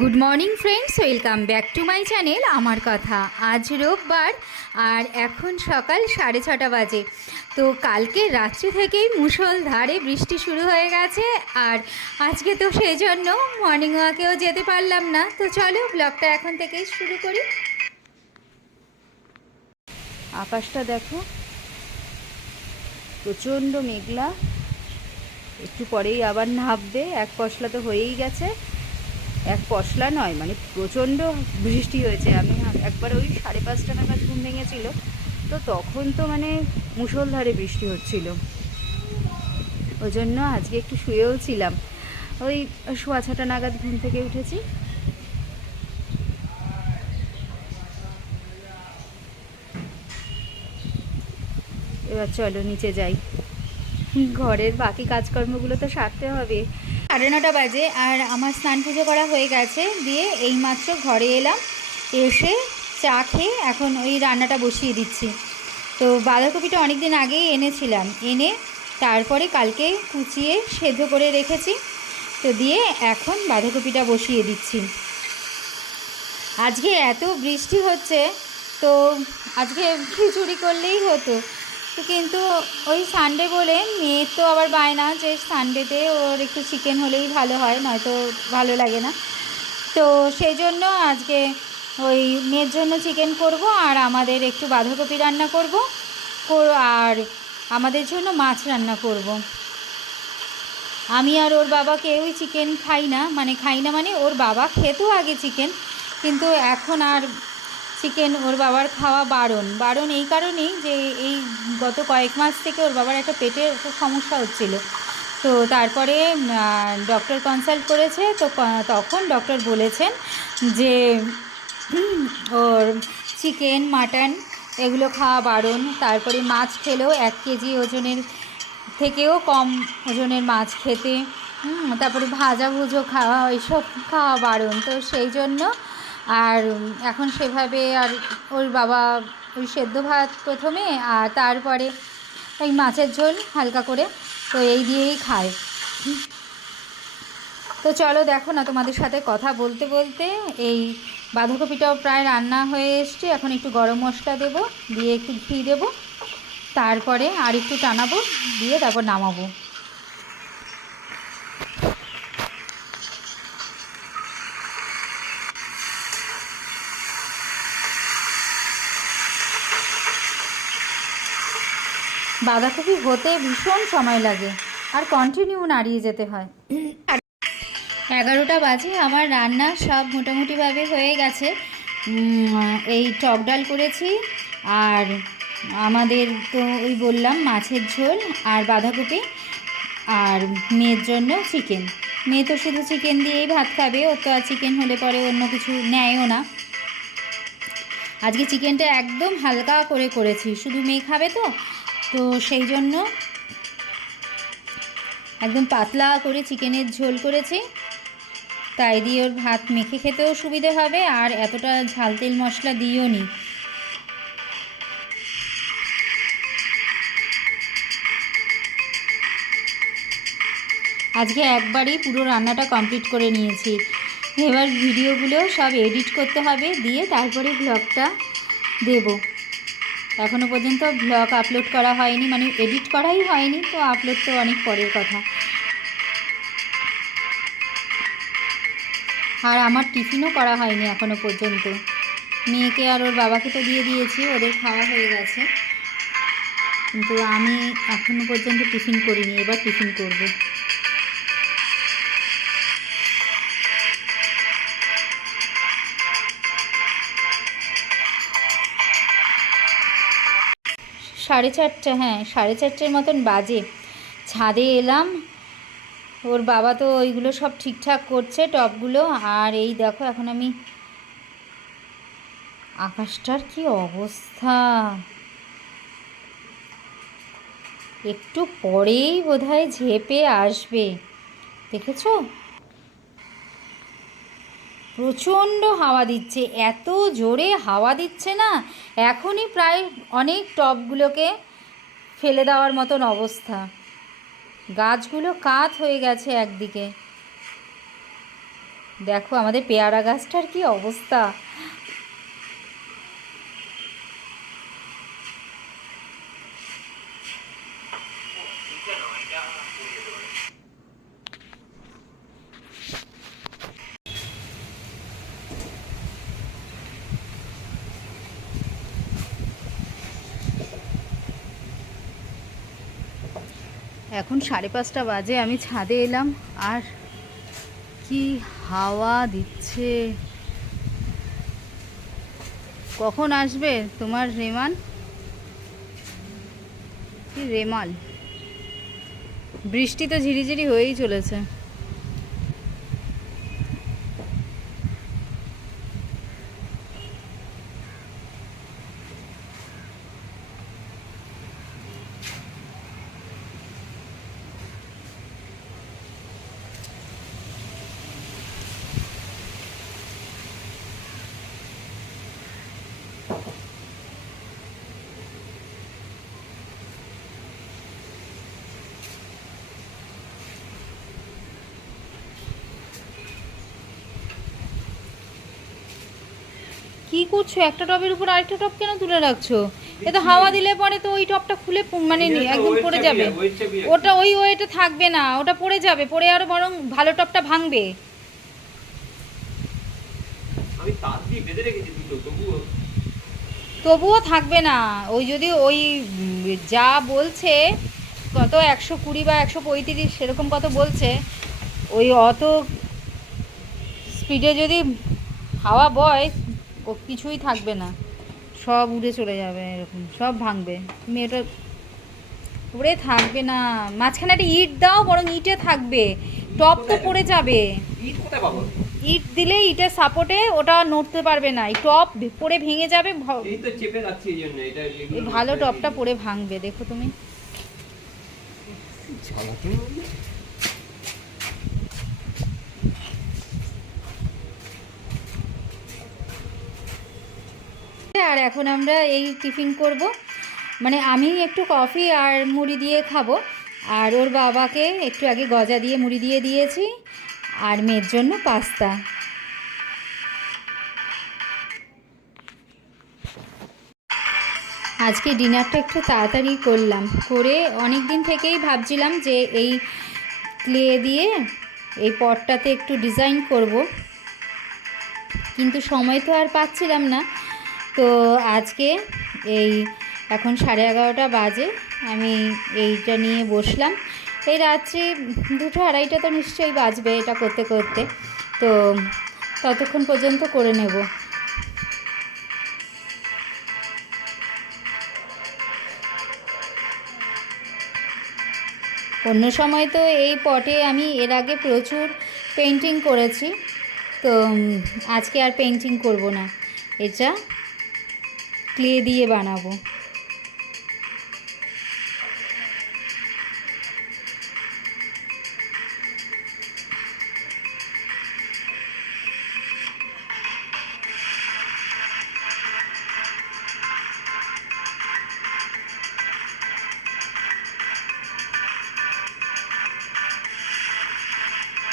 Good morning friends, welcome back to my channel আমার কথা। আজ রোববার আর এখন সকাল 6:30 বাজে। তো কালকে রাত্রি থেকেই মুষলধারে বৃষ্টি শুরু হয়ে গেছে আর আজকে তো সেই জন্য মর্নিং ওয়াকেও যেতে পারলাম না। তো চলো ব্লগটা এখন থেকেই শুরু করি। আকাশটা দেখো, প্রচণ্ড মেঘলা, একটু পরেই আবার নামবে। এক পশলা তো হয়েই গেছে, এক পশলা নয় মানে প্রচণ্ড বৃষ্টি হয়েছে। আমি একবার ওই 5:30 নাগাদ ঘুম ভেঙেছিল, তো তখন তো মানে মুষলধারে বৃষ্টি হচ্ছিল। ওই জন্য আজকে একটু শুয়েও ছিলাম, ওই 6:15 নাগাদ ঘুম থেকে উঠেছি। এবার চলো নিচে যাই, ঘরের বাকি কাজকর্মগুলো তো সারতে হবে। 9:30 বাজে আর আমার স্নান পুজো করা হয়ে গেছে। দিয়ে এইমাত্র ঘরে এলাম, এসে চা খেয়ে এখন ওই রান্নাটা বসিয়ে দিচ্ছি। তো বাঁধাকপিটা অনেক দিন আগেই এনেছিলাম, এনে তারপরে কালকে কুচিয়ে সেদ্ধ করে রেখেছি। তো দিয়ে এখন বাঁধাকপিটা বসিয়ে দিচ্ছি। আজকে এত বৃষ্টি হচ্ছে, তো আজকে খিচুড়ি করলেই হতো, তো কিন্তু ওই সানডে বলে মেয়ের তো আবার বায়না যে সানডেতে ওর একটু চিকেন হলেই ভালো হয়, নয়তো ভালো লাগে না। তো সেই জন্য আজকে ওই মেয়ের জন্য চিকেন করব আর আমাদের একটু বাঁধাকপি রান্না করব, আর আমাদের জন্য মাছ রান্না করব। আমি আর ওর বাবা কেউই চিকেন খাই না, মানে ওর বাবা খেত আগে চিকেন, কিন্তু এখন আর চিকেন ওর বাবার খাওয়া বারণ এই কারণেই যে এই গত কয়েক মাস থেকে ওর বাবার একটা পেটের একটা সমস্যা হচ্ছিল। তো তারপরে ডক্টর কনসাল্ট করেছে, তো তখন ডক্টর বলেছেন যে ওর চিকেন মাটন এগুলো খাওয়া বারণ। তারপরে মাছ খেলেও 1 কেজি ওজনের থেকেও কম ওজনের মাছ খেতে, তারপরে ভাজা ভুজো খাওয়া, এইসব খাওয়া বারণ। তো সেই জন্য আর এখন সেভাবে আর ওর বাবা ওই সেদ্ধ ভাত প্রথমে আর তারপরে ওই মাছের ঝোল হালকা করে, তো এই দিয়েই খায়। তো চলো দেখো না, তোমাদের সাথে কথা বলতে বলতে এই বাঁধাকপিটাও প্রায় রান্না হয়ে এসছে। এখন একটু গরম মশলা দেবো, দিয়ে একটু ঘি দেবো, তারপরে আর একটু টানাবো, দিয়ে তারপর নামাবো। বাঁধাকপি হতে ভীষণ সময় লাগে আর কন্টিনিউ নাড়িয়ে যেতে হয়। 11টা বাজে, আমার রান্না সব মোটামুটিভাবে হয়ে গেছে। এই টক ডাল করেছি আর আমাদের তো ওই বললাম মাছের ঝোল আর বাঁধাকপি, আর মেয়ের জন্য চিকেন। মেয়ে তো শুধু চিকেন দিয়েই ভাত খাবে, ও তো আর চিকেন হলে পরে অন্য কিছু নেয়ও না। আজকে চিকেনটা একদম হালকা করে করেছি, শুধু মেয়ে খাবে তো, তো সেই জন্য একদম পাতলা করে চিকেনের ঝোল করেছি। তাই দিয়ে ওর ভাত মেখে খেতেও সুবিধে হবে আর এতটা ঝাল তেল মশলা দিও নি। আজকে একবারই পুরো রান্নাটা কমপ্লিট করে নিয়েছি। এবার ভিডিওগুলো সব এডিট করতে হবে, দিয়ে তারপরে ব্লগটা দেব। এখনও পর্যন্ত ব্লগ আপলোড করা হয়নি, মানে এডিট করাই হয়নি, তো আপলোড তো অনেক পরের কথা। আর আমার টিফিনও করা হয়নি এখনও পর্যন্ত। মেয়েকে আর ওর বাবাকে তো দিয়ে দিয়েছি, ওদের খাওয়া হয়ে গেছে, কিন্তু আমি এখনও পর্যন্ত টিফিন করিনি, এবার টিফিন করব। সাড়ে 4টা, হ্যাঁ 4:30 মতন বাজে। ছাদে এলাম, ওর বাবা তো ওইগুলো সব ঠিকঠাক করছে টবগুলো, আর এই দেখো এখন আমি, আকাশটার কি অবস্থা, একটু পরেই বোধহয় ঝেঁপে আসবে, দেখেছো? প্রচণ্ড হাওয়া দিচ্ছে, এত জোরে হাওয়া দিচ্ছে না, এখনই প্রায় অনেক টবগুলোকে ফেলে দেওয়ার মতন অবস্থা। গাছগুলো কাত হয়ে গেছে একদিকে। দেখো আমাদের পেয়ারা গাছটার কি অবস্থা। এখন 5:30 বাজে, আমি ছাদে এলাম, আর কি হাওয়া দিচ্ছে। কখন আসবে তোমার রেমান? কি রেমাল? বৃষ্টি তো ঝিরিঝিরি হয়েই চলেছে। কি করছো? একটা টবের উপর আরেকটা টব কেন তুলে রাখছো? এ তো হাওয়া দিলে পরে তো ওই টবটা খুলে মানে একদম পড়ে যাবে। ওটা ওই ওয়েটা থাকবে না, ওটা পড়ে যাবে, পড়ে আরো বরং ভালো টবটা ভাঙবে। আমি তার দিয়ে বেঁধে রেখেছি দুটো, তবুও থাকবে না। ওই যদি ওই যা বলছে কত 120 বা 135 সেরকম কত বলছে, ওই অত স্পিডে যদি হাওয়া বয় ও কিছুই থাকবে না, সব উড়ে চলে যাবে, এরকম সব ভাঙবে। তুমি এটা উড়ে থাকবে না। মাঝখানে একটা ইট দাও, বরং ইটে থাকবে, টপ তো পড়ে যাবে। ইট কোথায় পাবো? ইট দিলে ইটের সাপোর্টে ওটা নড়তে পারবে না, এই টপ পড়ে ভেঙে যাবে। এই তো চেপে রাখছি এই জন্য, এটা এই ভালো টপটা পড়ে ভাঙবে, দেখো তুমি। আর এখন আমরা এই টিফিন করব, মানে আমি একটু কফি আর মুড়ি দিয়ে খাবো, আর ওর বাবাকে একটু আগে গজা দিয়ে মুড়ি দিয়ে দিয়েছি, আর মেয়ের জন্য পাস্তা। আজকে ডিনারটা একটু তাড়াতাড়ি করলাম, করে অনেক দিন থেকেই ভাবছিলাম যে এই ক্লে দিয়ে এই পটটাতে একটু ডিজাইন করব, কিন্তু সময় তো আর পাচ্ছিলাম না। তো আজকে এই এখন 11:30 বাজে, আমি এইটা নিয়ে বসলাম। এই রাত্রি 2-2:30 তো নিশ্চয়ই বাজবে এটা করতে করতে, তো ততক্ষণ পর্যন্ত করে নেব। অন্য সময় তো এই পটে আমি এর আগে প্রচুর পেন্টিং করেছি, তো আজকে আর পেন্টিং করব না, এটা ক্লে দিয়ে বানাবো।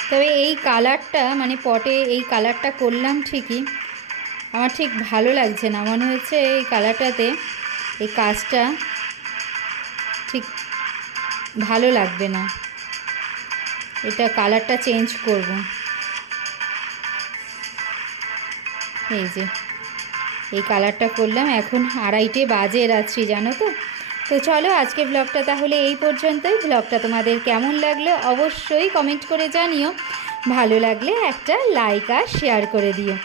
তবে এই কালারটা, মানে পটে এই কালারটা করলাম ঠিকই, আমার ঠিক ভালো লাগছে না, মনে হচ্ছে এই কালারটাতে এই কাজটা ঠিক ভালো লাগবে না, এটা কালারটা চেঞ্জ করব। এই যে এই কালারটা করলাম, এখন 2:30 বাজে রাত্রি, জানো তো। তো চলো আজকে ব্লগটা তাহলে এই পর্যন্তই। ব্লগটা তোমাদের কেমন লাগলো অবশ্যই কমেন্ট করে জানিও, ভালো লাগলে একটা লাইক আর শেয়ার করে দিও।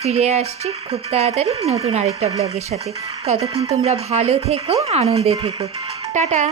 ফিরে আসছি খুব তাড়াতাড়ি নতুন আরেকটা ব্লগের সাথে, ততক্ষণ তোমরা ভালো থেকো, আনন্দে থেকো, টাটা।